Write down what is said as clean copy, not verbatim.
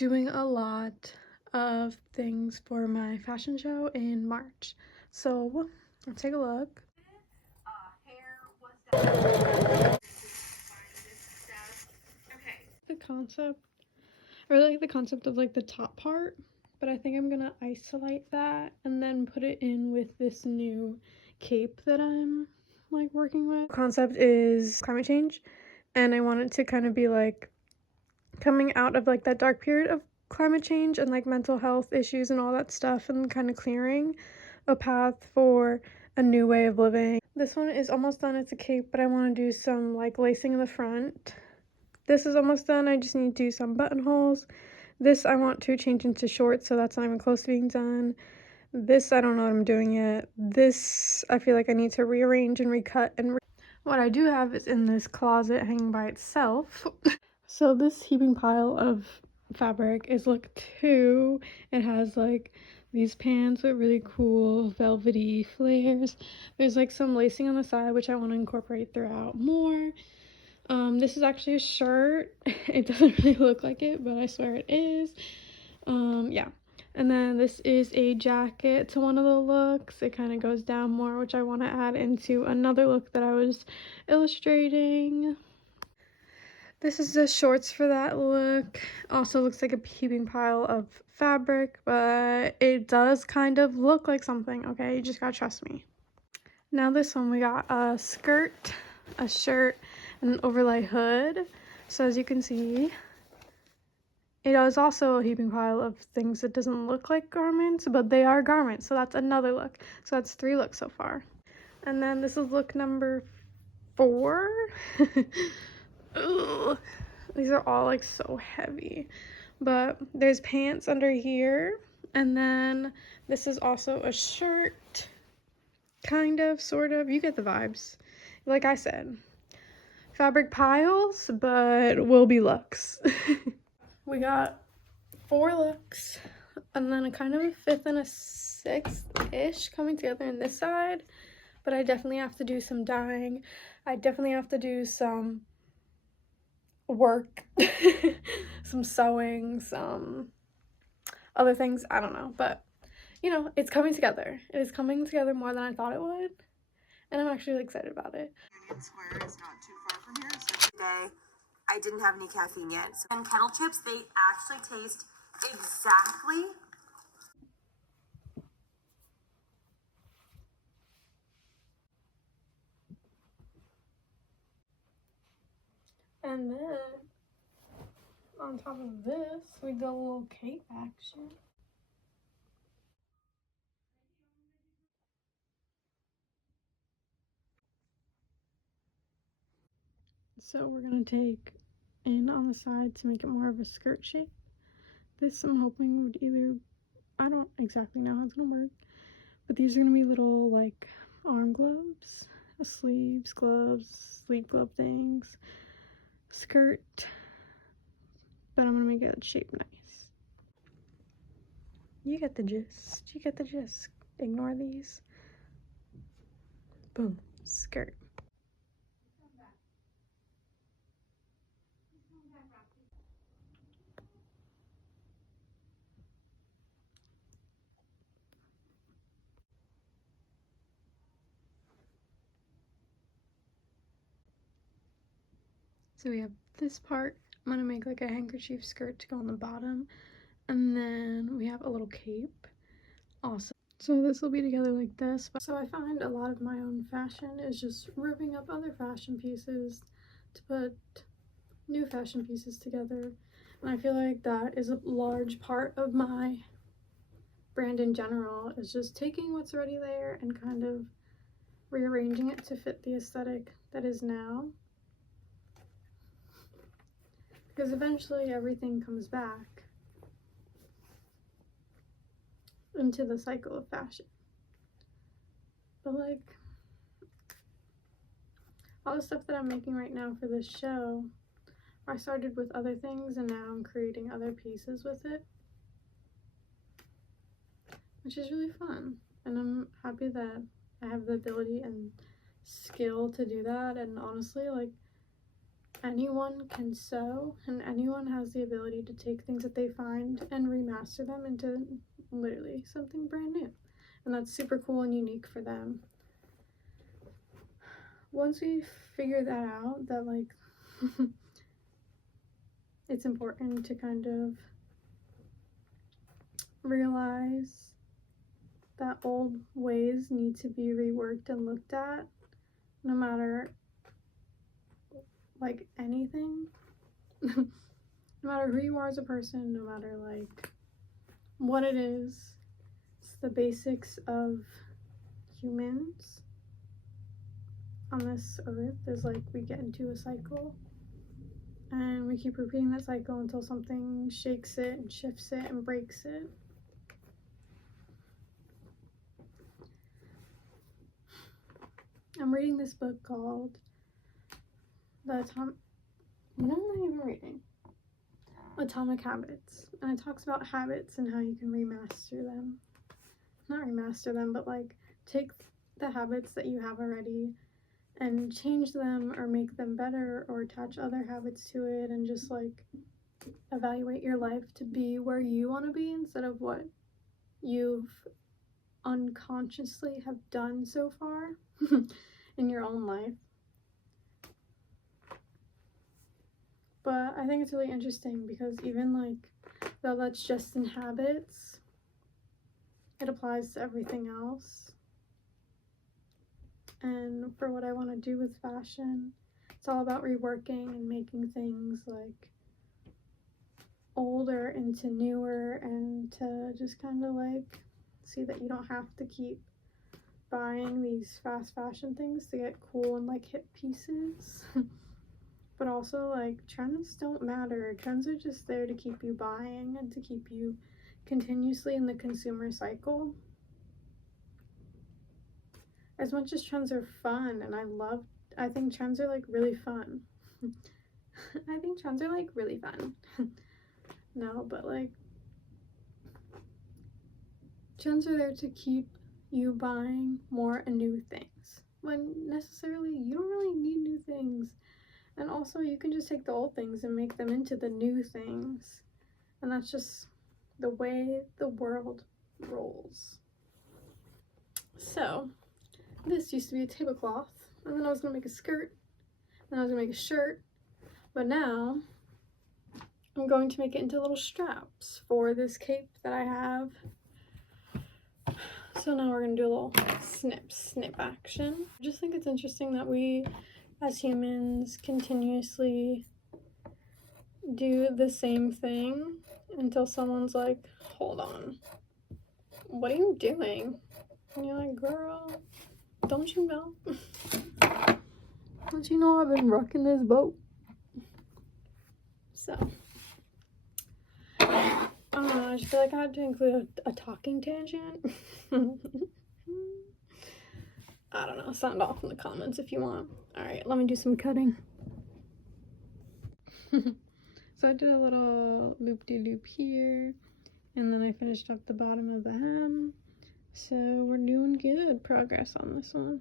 doing a lot of things for my fashion show in March. So let's take a look. The concept, I really like the concept of like the top part, but I think I'm gonna isolate that and then put it in with this new cape that I'm like working with. The concept is climate change, and I want it to kind of be like coming out of like that dark period of climate change and like mental health issues and all that stuff, and kind of clearing a path for a new way of living. This one is almost done. It's a cape, but I want to do some like lacing in the front. This is almost done. I just need to do some buttonholes. This I want to change into shorts, so that's not even close to being done. This I don't know what I'm doing yet. This I feel like I need to rearrange and recut and what I do have is in this closet hanging by itself. So this heaping pile of fabric is look 2. It has like these pants with really cool velvety flares. There's like some lacing on the side, which I want to incorporate throughout more. This is actually a shirt. It doesn't really look like it, but I swear it is. Yeah. And then this is a jacket to one of the looks. It kind of goes down more, which I want to add into another look that I was illustrating. This is the shorts for that look. Also looks like a heaping pile of fabric, but it does kind of look like something, okay? You just gotta trust me. Now this one, we got a skirt, a shirt, and an overlay hood. So as you can see, it is also a heaping pile of things that doesn't look like garments, but they are garments. So that's another look. So that's 3 looks so far. And then this is look number 4. Ugh. These are all like so heavy, but there's pants under here, and then this is also a shirt, kind of, sort of, you get the vibes. Like I said, fabric piles, but will be looks. We got 4 looks, and then a kind of a 5th and a 6th-ish coming together in this side, but I definitely have to do some dyeing. I definitely have to do some work, some sewing, some other things, I don't know, but you know, it's coming together. It is coming together more than I thought it would, and I'm actually really excited about it. Union Square is not too far from here, so today I didn't have any caffeine yet. And kettle chips, they actually taste exactly And then on top of this, we got a little cape action. So we're gonna take in on the side to make it more of a skirt shape. This I'm hoping would either, I don't exactly know how it's gonna work, but these are gonna be little like arm gloves, sleeves, gloves, sleeve glove things, skirt, but I'm gonna make it shape nice. You get the gist. You get the gist. Ignore these. Boom. Skirt. So we have this part. I'm gonna make like a handkerchief skirt to go on the bottom, and then we have a little cape also. So this will be together like this. So I find a lot of my own fashion is just ripping up other fashion pieces to put new fashion pieces together, and I feel like that is a large part of my brand in general, is just taking what's already there and kind of rearranging it to fit the aesthetic that is now. Because eventually everything comes back into the cycle of fashion. But like, all the stuff that I'm making right now for this show, I started with other things and now I'm creating other pieces with it, which is really fun. And I'm happy that I have the ability and skill to do that. And honestly, like, anyone can sew, and anyone has the ability to take things that they find and remaster them into literally something brand new. And that's super cool and unique for them. Once we figure that out, that like it's important to kind of realize that old ways need to be reworked and looked at, no matter like anything. No matter who you are as a person, no matter like what it is, it's the basics of humans on this earth is like we get into a cycle and we keep repeating that cycle until something shakes it and shifts it and breaks it. I'm reading this book called what am I even reading? Atomic Habits, and it talks about habits and how you can remaster them. Not remaster them, but like take the habits that you have already and change them or make them better or attach other habits to it, and just like evaluate your life to be where you want to be instead of what you've unconsciously have done so far in your own life. But I think it's really interesting because even like though that's just in habits, it applies to everything else. And for what I want to do with fashion, it's all about reworking and making things like older into newer, and to just kind of like see that you don't have to keep buying these fast fashion things to get cool and like hip pieces. But also like trends don't matter. Trends are just there to keep you buying and to keep you continuously in the consumer cycle. As much as trends are fun, and I think trends are like really fun. I think trends are like really fun. No, but like trends are there to keep you buying more and new things, when necessarily you don't really need new things. And also you can just take the old things and make them into the new things, and that's just the way the world rolls. So this used to be a tablecloth, and then I was gonna make a skirt, and I was gonna make a shirt, but now I'm going to make it into little straps for this cape that I have. So now we're gonna do a little snip action. I just think it's interesting that we as humans continuously do the same thing until someone's like, hold on, what are you doing? And you're like, girl, don't you know? Don't you know I've been rocking this boat? So I just feel like I had to include a talking tangent. I don't know, sound off in the comments if you want. Alright, let me do some cutting. So I did a little loop-de-loop here, and then I finished up the bottom of the hem. So we're doing good progress on this one.